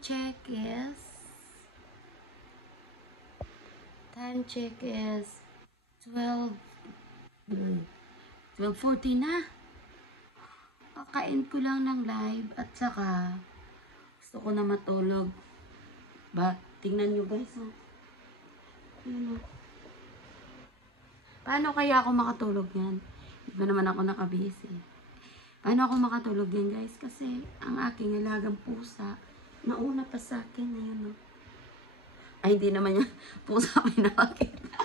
time check is 12 12:40 na. Kakain ko lang ng live at saka gusto ko na matulog. Ba, tingnan nyo guys, oh. Paano kaya ako makatulog yan? Hindi ba naman ako nakabisi? Paano ako makatulog yan guys? Kasi ang aking alagang pusa, nauna pa sa akin na yun, oh. Ay, hindi naman yan. Pusa may nakakita.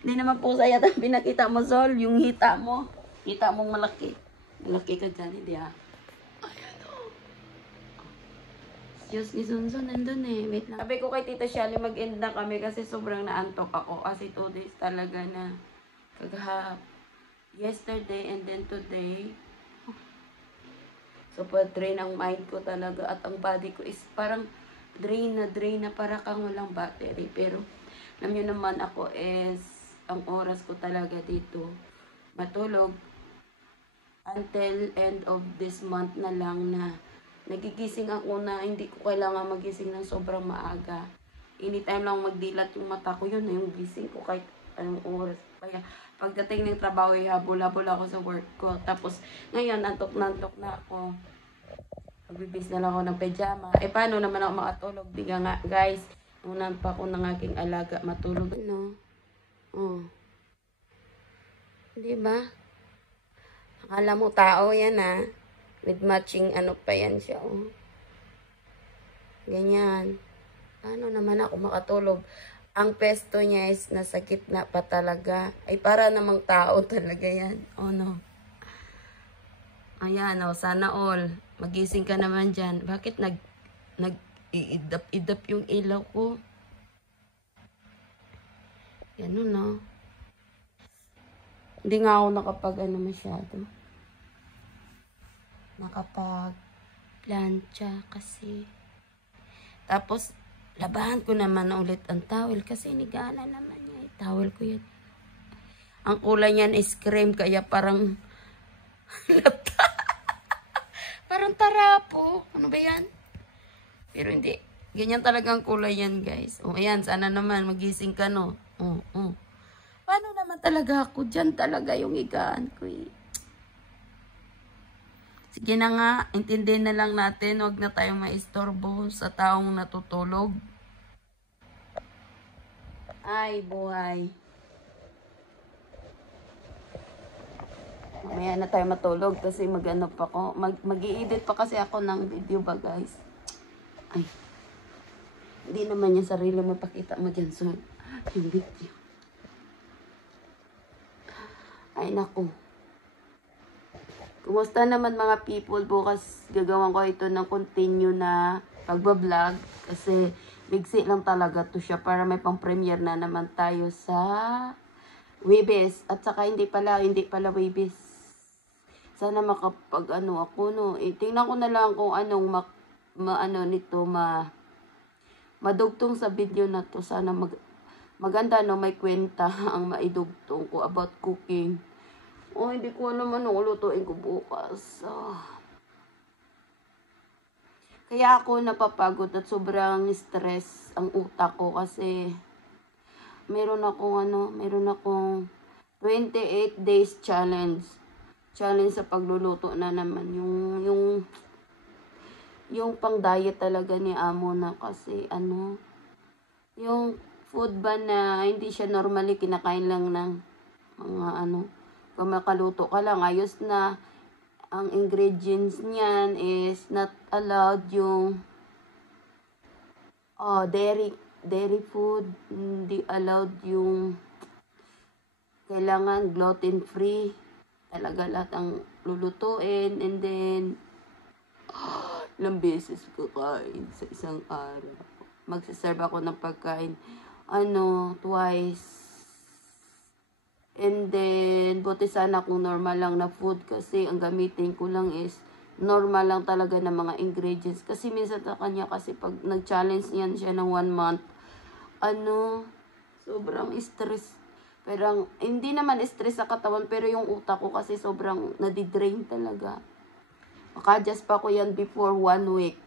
Hindi naman pusa yata pinakita mo, Sol. Yung hita mo. Hita mong malaki. Malaki ka dyan, hindi ha? Ayan, oh. Diyos ni Sunsun, nandun eh. Wait lang. Sabi ko kay Tita Shally, mag-end na kami kasi sobrang naantok ako. Kasi 2 days talaga na yesterday and then today. Super drain ang mind ko talaga at ang body ko is parang drain na para kang walang battery. Pero alam nyo naman ako is ang oras ko talaga dito matulog until end of this month na lang na nagigising ako na hindi ko kailangan magising ng sobrang maaga. Anytime lang magdilat yung mata ko, yun na yung gising ko kahit anong oras. Kaya pagdating ng trabaho, habol-habol ako sa work ko. Tapos ngayon, antok na ako. Magbibis na lang ako ng pajama. Paano naman ako makatulog? Di nga guys, unan pa ako ng aking alaga matulog. Ano? Oh. Diba? Akala mo tao yan ha. With matching ano pa yan siya. Oh. Ganyan. Paano naman ako makatulog? Ang pesto niya is nasa gitna pa talaga. Ay para namang tao talaga yan. Oh no. Ayan oh, sana all. Magising ka naman dyan. Bakit nag-iidap-idap yung ilaw ko? Ganun no. Hindi nga ako masyado. Nakapag-plancha kasi. Tapos, labahan ko naman ulit ang towel kasi nigana naman niya. Towel ko yan. Ang kulay niyan is cream kaya parang parang tarapo. Ano ba yan? Pero hindi. Ganyan talagang kulay yan guys. O ayan, sana naman magising ka no. Paano naman talaga ako? Diyan talaga yung higaan ko eh. Sige na nga, intindihin na lang natin. Huwag na tayong maistorbo sa taong natutulog. Ay, buhay. Mamaya na tayo matulog kasi mag-ano pa ko. Mag-i-edit pa kasi ako ng video ba guys. Ay. Hindi naman yung sarili mo pakita mo dyan. So, yung video. Ay, naku. Kumusta naman mga people? Bukas gagawin ko ito ng continue na pagbablog. Kasi bigsi lang talaga to siya para may pang-premiere na naman tayo sa Webes. At saka hindi pala Webes. Sana makapag-ano ako, no. Tingnan ko na lang kung anong madugtong sa video na to. Sana maganda, no, may kwenta ang maidugtong ko about cooking. Hindi ko naman lutuin ko bukas. Kaya ako napapagod at sobrang stress ang utak ko kasi meron akong 28 days challenge. Challenge sa pagluluto na naman. Yung pang diet talaga ni Amo na kasi yung food ba na hindi siya normally kinakain lang ng mga kung makaluto ka lang, ayos na. Ang ingredients niyan is not allowed yung dairy food. Hindi allowed yung kailangan gluten free. Talaga lahat ang lulutuin. And then, ilang beses kakain sa isang araw. Magsiserve ako ng pagkain, twice. And then, buti sana kung normal lang na food kasi ang gamitin ko lang is normal lang talaga na mga ingredients. Kasi minsan sa kanya kasi pag nag-challenge niyan siya ng 1 month, sobrang stress. Pero hindi naman stress sa katawan pero yung utak ko kasi sobrang nadidrain talaga. Maka-adjust pa ko yan before 1 week.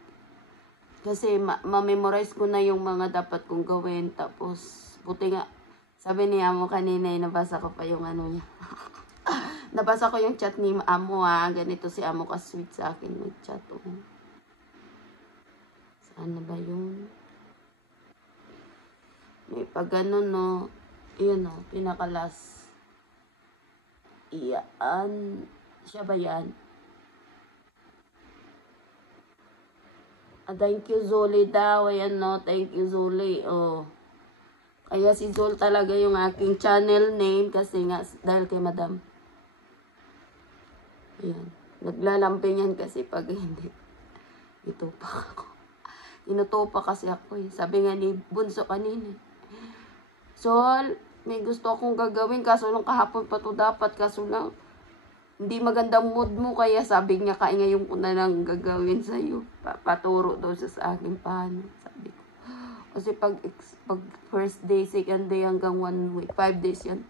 Kasi ma-memorize ko na yung mga dapat kong gawin. Tapos, buti nga, sabi ni Amo kanina, nabasa ko pa yung ano niya. Nabasa ko yung chat ni Amo ganito si Amo ka-sweet sa akin mag-chat. Saan na ba yun? May pag ganun, no? Iyan, no? Pinakalas. Iyan. Siya ba yan? Thank you, Zoli daw. Ayan, no? Thank you, Zoli. Kaya si Zol talaga yung aking channel name kasi nga, dahil kay Madam. Ayan. Naglalamping yan kasi pag hindi. Itupak ako. Tinutupak kasi ako eh. Sabi nga ni Bunso kanina. Sol, may gusto akong gagawin. Kaso lang kahapon pa to dapat. Kaso lang, hindi magandang mood mo. Kaya sabi niya, kaya ngayon ko na lang gagawin sa'yo. Paturo daw siya sa akin paano. Sabi ko. Kasi pag first day, second day hanggang 1 week, 5 days yan.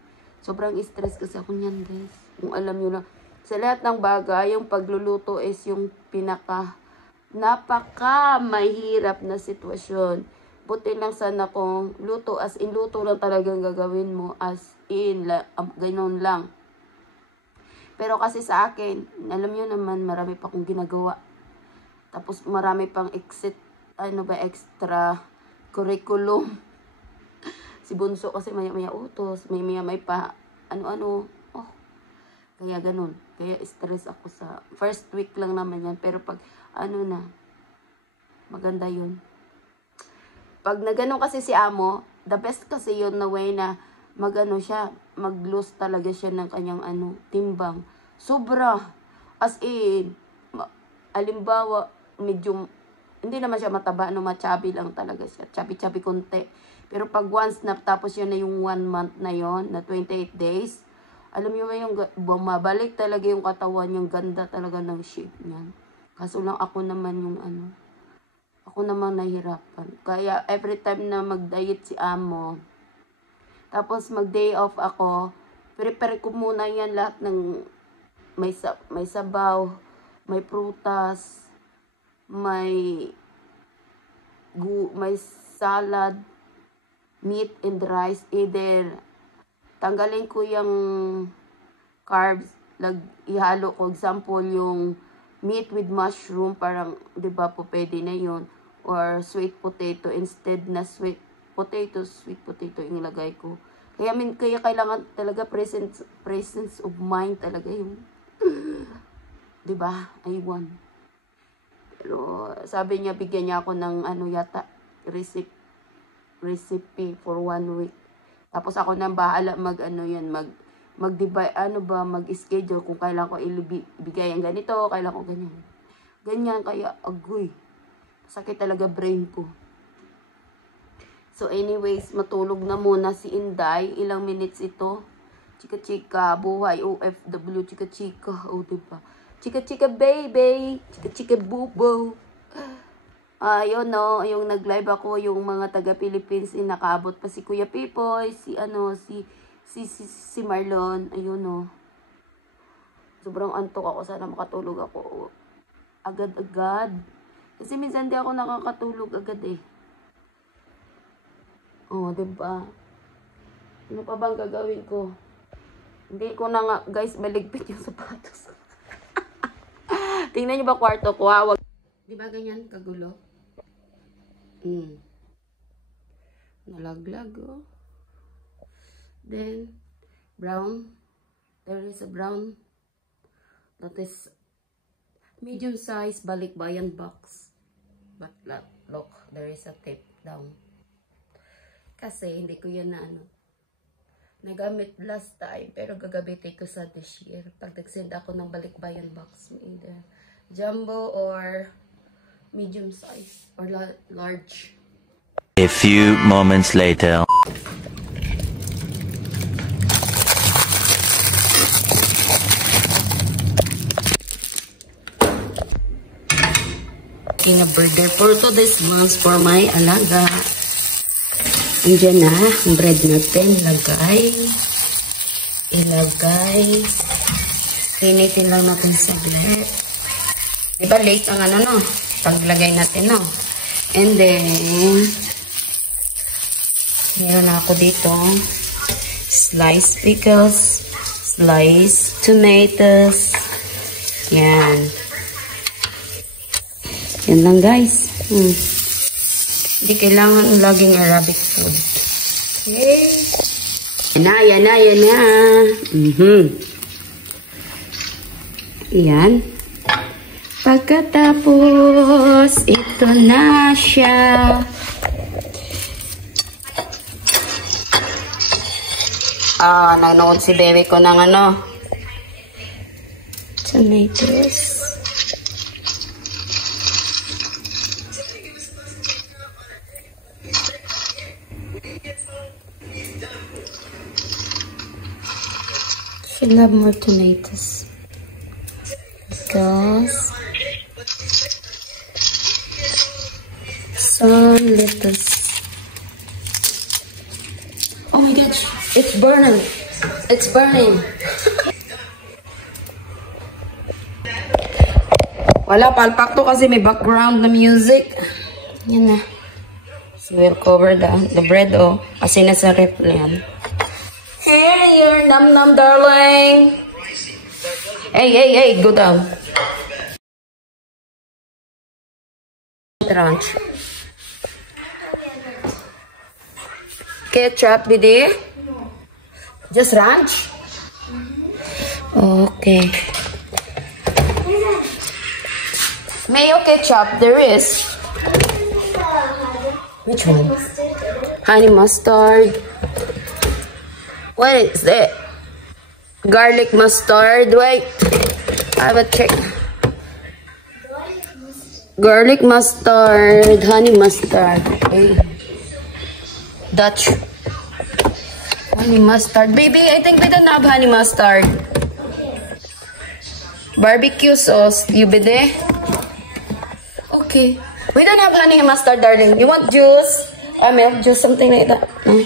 Sobrang stress kasi ako niyan, guys. Kung alam nyo na, sa lahat ng bagay, yung pagluluto is yung napaka mahirap na sitwasyon. Buti lang sana kung luto, as in luto lang talagang gagawin mo, as in, ganun lang. Pero kasi sa akin, alam nyo naman, marami pa akong ginagawa. Tapos marami pang extra curriculum. Si Bunso kasi maya-maya utos, may pa ano-ano. Kaya ganun. Kaya stress ako sa first week lang naman yan. Pero pag maganda yun. Pag nagano kasi si Amo, the best kasi yun na way na mag-lose talaga siya ng kanyang timbang. Sobra. As in, alimbawa, medyo hindi naman siya mataba, machabi lang talaga siya. Chabi-chabi konti. Pero pag once na, tapos yun na yung 1 month na yon na 28 days, alam niyo ba yung bumabalik talaga yung katawan, yung ganda talaga ng shape niyan. Kaso lang ako naman ako naman nahirapan. Kaya every time na mag-diet si Amo, tapos mag-day off ako, prepare ko muna yan lahat ng may sabaw, may prutas, may salad, meat and rice. Either tanggalin ko yung carbs, ihalo ko. Example, yung meat with mushroom, parang, di ba po, pwede na yun. Or sweet potato, instead na sweet potato yung ilagay ko. Kaya kailangan talaga presence of mind talaga yung, di ba? Aywan. Pero sabi niya, bigyan niya ako ng recipe for 1 week. Tapos ako nang bahala mag-schedule kung kailan ko ibigay ang ganito, kailan ko ganyan. Ganyan, kaya agoy. Sakit talaga brain ko. So anyways, matulog na muna si Inday. Ilang minutes ito? Chika-chika, buhay, OFW, chika-chika. Diba? Chika-chika baby, chika-chika bubo. Yun no, yung nag-live ako, yung mga taga-Philippines, nakaabot pa si Kuya Pipoy, si Marlon, ayun no. Sobrang antok ako, sana makatulog ako agad-agad. Kasi minsan di ako nakakatulog agad eh. Diba? Ano pa bang gagawin ko? Hindi ko na nga, guys, maligpit yung sapatos. Tingnan nyo ba kwarto ko, ha? Di ba ganyan kagulo? Nalaglag, oh. Then, brown. There is a brown. That is medium size balikbayan box. But look, there is a tape down. Kasi hindi ko yan nagamit last time. Pero gagamitin ko sa this year. Pag nag-send ako ng balikbayan box, either jumbo or medium size or large. A few moments later. A birthday for this month for my alaga. Andiyan na, ang bread natin. Ilagay. Pinitin lang natin saglit. Diba late ang paglagay natin, no? And then, meron ako dito sliced pickles, sliced tomatoes. Yan. Yan lang guys. Hindi kailangan laging Arabic food. Okay. Yan na. Yan. Pagkatapos, ito na siya. Nanood si bebe ko ng tomatoes. I love more tomatoes because some lettuce. Oh my gosh, it's burning. It's burning. Wala, palpak to kasi may background na music. Yan na. So we'll cover the bread kasi nasa ref yan. Hey, you're num darling. Hey, go down. Ranch. Ketchup, Bidi? Just ranch? Okay. Mayo ketchup, there is. Which one? Honey mustard. What is it? Garlic mustard. Wait. I will check. Garlic mustard. Honey mustard. Okay. Dutch. Honey mustard. Baby, I think we don't have honey mustard. Barbecue sauce. You be there? Okay. We don't have honey mustard, darling. You want juice? Milk juice, something like that. No?